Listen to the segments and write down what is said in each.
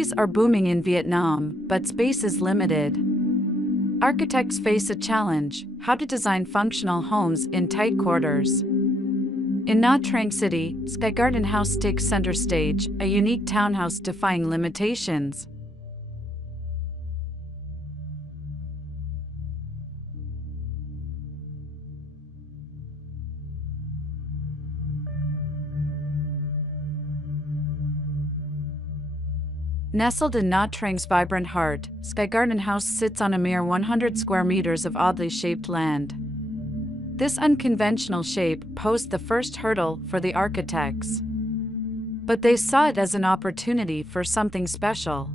Cities are booming in Vietnam, but space is limited. Architects face a challenge: how to design functional homes in tight quarters. In Nha Trang City, SkyGarden House takes center stage, a unique townhouse defying limitations. Nestled in Nha Trang's vibrant heart, SkyGarden House sits on a mere 100 square meters of oddly shaped land. This unconventional shape posed the first hurdle for the architects. But they saw it as an opportunity for something special.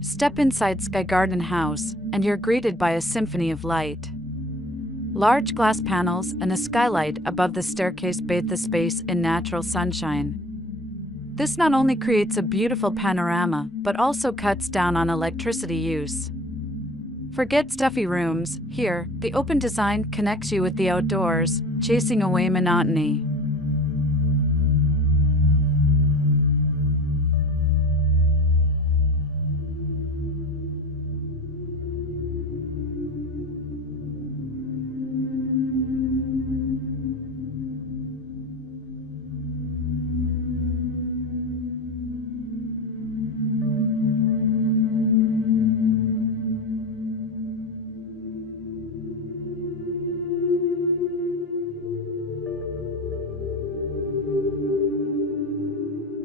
Step inside SkyGarden House, and you're greeted by a symphony of light. Large glass panels and a skylight above the staircase bathe the space in natural sunshine. This not only creates a beautiful panorama, but also cuts down on electricity use. Forget stuffy rooms. Here, the open design connects you with the outdoors, chasing away monotony.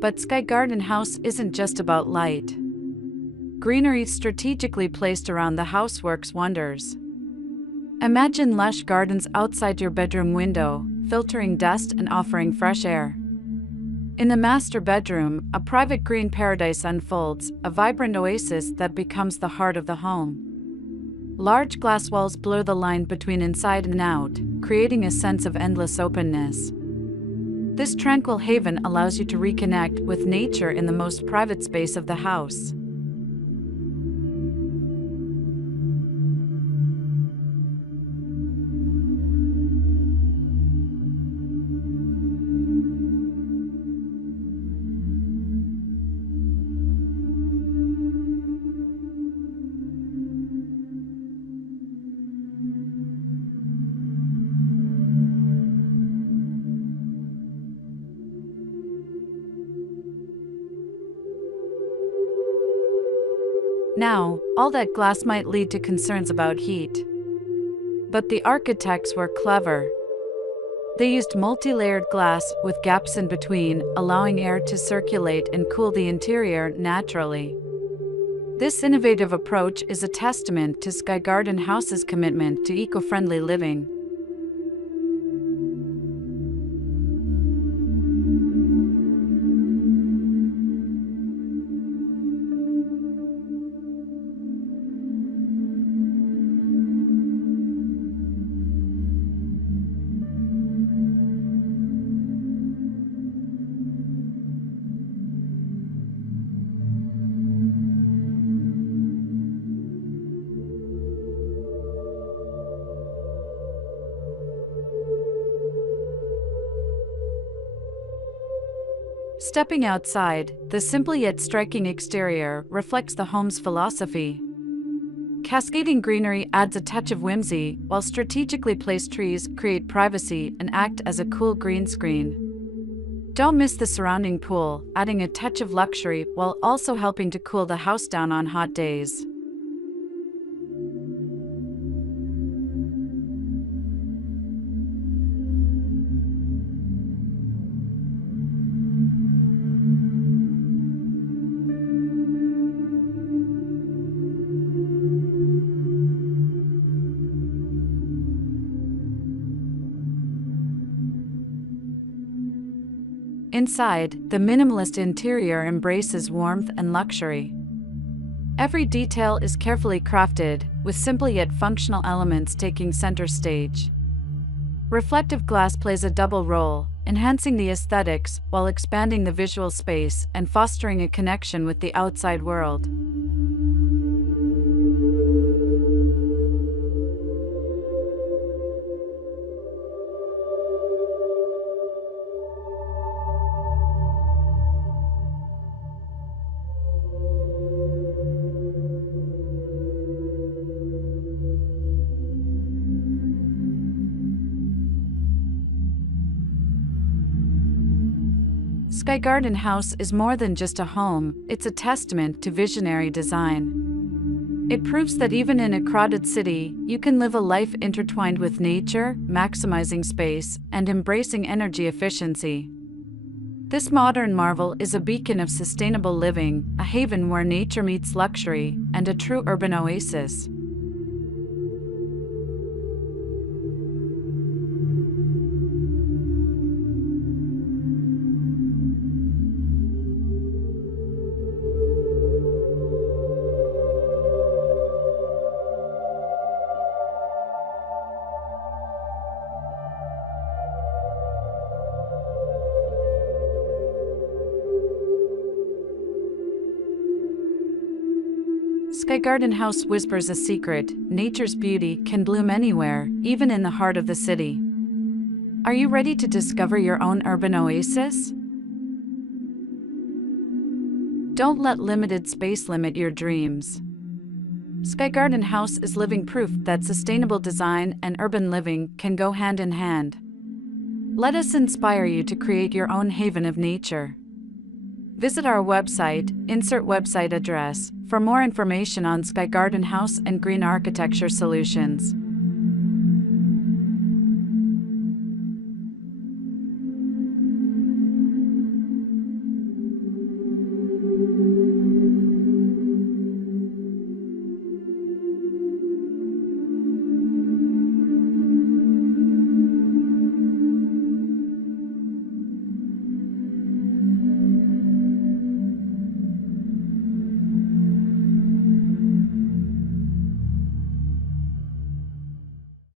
But SkyGarden House isn't just about light. Greenery strategically placed around the house works wonders. Imagine lush gardens outside your bedroom window, filtering dust and offering fresh air. In the master bedroom, a private green paradise unfolds, a vibrant oasis that becomes the heart of the home. Large glass walls blur the line between inside and out, creating a sense of endless openness. This tranquil haven allows you to reconnect with nature in the most private space of the house. Now, all that glass might lead to concerns about heat. But the architects were clever. They used multi-layered glass with gaps in between, allowing air to circulate and cool the interior naturally. This innovative approach is a testament to SkyGarden House's commitment to eco-friendly living. Stepping outside, the simple yet striking exterior reflects the home's philosophy. Cascading greenery adds a touch of whimsy, while strategically placed trees create privacy and act as a cool green screen. Don't miss the surrounding pool, adding a touch of luxury while also helping to cool the house down on hot days. Inside, the minimalist interior embraces warmth and luxury. Every detail is carefully crafted, with simple yet functional elements taking center stage. Reflective glass plays a double role, enhancing the aesthetics while expanding the visual space and fostering a connection with the outside world. SkyGarden House is more than just a home, it's a testament to visionary design. It proves that even in a crowded city, you can live a life intertwined with nature, maximizing space, and embracing energy efficiency. This modern marvel is a beacon of sustainable living, a haven where nature meets luxury, and a true urban oasis. SkyGarden House whispers a secret: nature's beauty can bloom anywhere, even in the heart of the city. Are you ready to discover your own urban oasis? Don't let limited space limit your dreams. SkyGarden House is living proof that sustainable design and urban living can go hand in hand. Let us inspire you to create your own haven of nature. Visit our website, insert website address, for more information on SkyGarden House and green architecture solutions.